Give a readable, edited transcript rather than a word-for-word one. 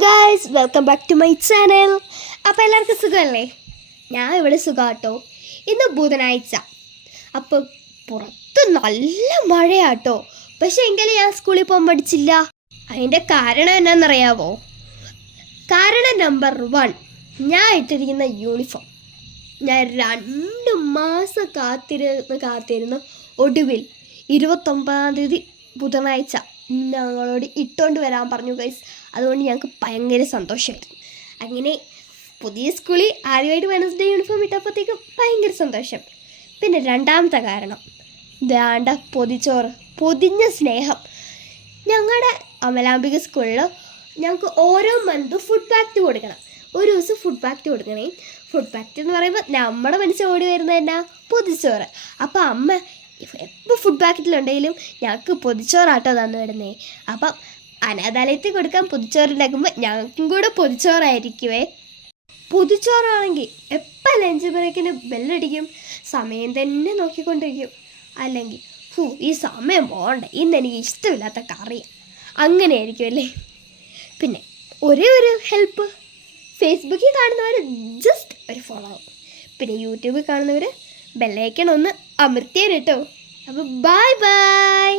Guys welcome back to my channel. അപ്പോൾ എല്ലാവർക്കും സുഖമല്ലേ? ഞാൻ ഇവിടെ സുഖമാട്ടോ. ഇന്ന് ബുധനാഴ്ച. അപ്പോൾ പുറത്ത് നല്ല മഴയാട്ടോ. പക്ഷേ എങ്കിലും ഞാൻ സ്കൂളിൽ പോകാൻ പഠിച്ചില്ല. അതിൻ്റെ കാരണം എന്നാണെന്നറിയാവോ? കാരണം നമ്പർ 1, ഞാൻ ഇട്ടിരിക്കുന്ന യൂണിഫോം. ഞാൻ 2 മാസം കാത്തിരുന്ന് ഒടുവിൽ 29-ാം തീയതി ബുധനാഴ്ച ഞങ്ങളോട് ഇട്ടുകൊണ്ട് വരാൻ പറഞ്ഞു ഗൈസ്. അതുകൊണ്ട് ഞങ്ങൾക്ക് ഭയങ്കര സന്തോഷമായിരുന്നു. അങ്ങനെ പുതിയ സ്കൂളിൽ ആദ്യമായിട്ട് വെനസ്ഡേ യൂണിഫോം ഇട്ടപ്പോഴത്തേക്കും ഭയങ്കര സന്തോഷം. പിന്നെ രണ്ടാമത്തെ കാരണം ദാണ്ട പൊതിച്ചോറ്, പൊതിഞ്ഞ സ്നേഹം. ഞങ്ങളുടെ അമലാംബിക സ്കൂളിൽ ഞങ്ങൾക്ക് ഓരോ മന്ത് ഫുഡ് പാക്റ്റ് കൊടുക്കണം. ഒരു ദിവസം ഫുഡ് പാക്റ്റ് കൊടുക്കണേ. ഫുഡ് പാക്റ്റ് എന്ന് പറയുമ്പോൾ നമ്മുടെ മനസ്സിൽ ഓടി വരുന്നത് എന്നാ? പൊതിച്ചോറ്. അപ്പോൾ അമ്മ എപ്പോൾ ഫുഡ് പാക്കറ്റിലുണ്ടെങ്കിലും ഞങ്ങൾക്ക് പൊതിച്ചോറാട്ടോ തന്നു വിടുന്നേ. അപ്പം അനാഥാലയത്തിൽ കൊടുക്കാൻ പൊതിച്ചോറുണ്ടാക്കുമ്പോൾ ഞങ്ങൾക്കും കൂടെ പൊതിച്ചോറായിരിക്കുവേ. പൊതിച്ചോറാണെങ്കിൽ എപ്പോൾ ലഞ്ച് ബ്രേക്കിന് ബെല്ലടിക്കും സമയം തന്നെ നോക്കിക്കൊണ്ടിരിക്കും. അല്ലെങ്കിൽ ഈ സമയം പോകണ്ട, ഇന്ന് എനിക്ക് ഇഷ്ടമില്ലാത്ത കറിയാണ്, അങ്ങനെയായിരിക്കും അല്ലേ. പിന്നെ ഒരേ ഒരു ഹെൽപ്പ്, ഫേസ്ബുക്കിൽ കാണുന്നവർ ജസ്റ്റ് ഒരു ഫോളോ, പിന്നെ യൂട്യൂബിൽ കാണുന്നവർ ബെല്ലൈക്കൺ ഒന്ന് അമർത്തിയാൽ കേട്ടോ. അപ്പോൾ ബൈ ബൈ.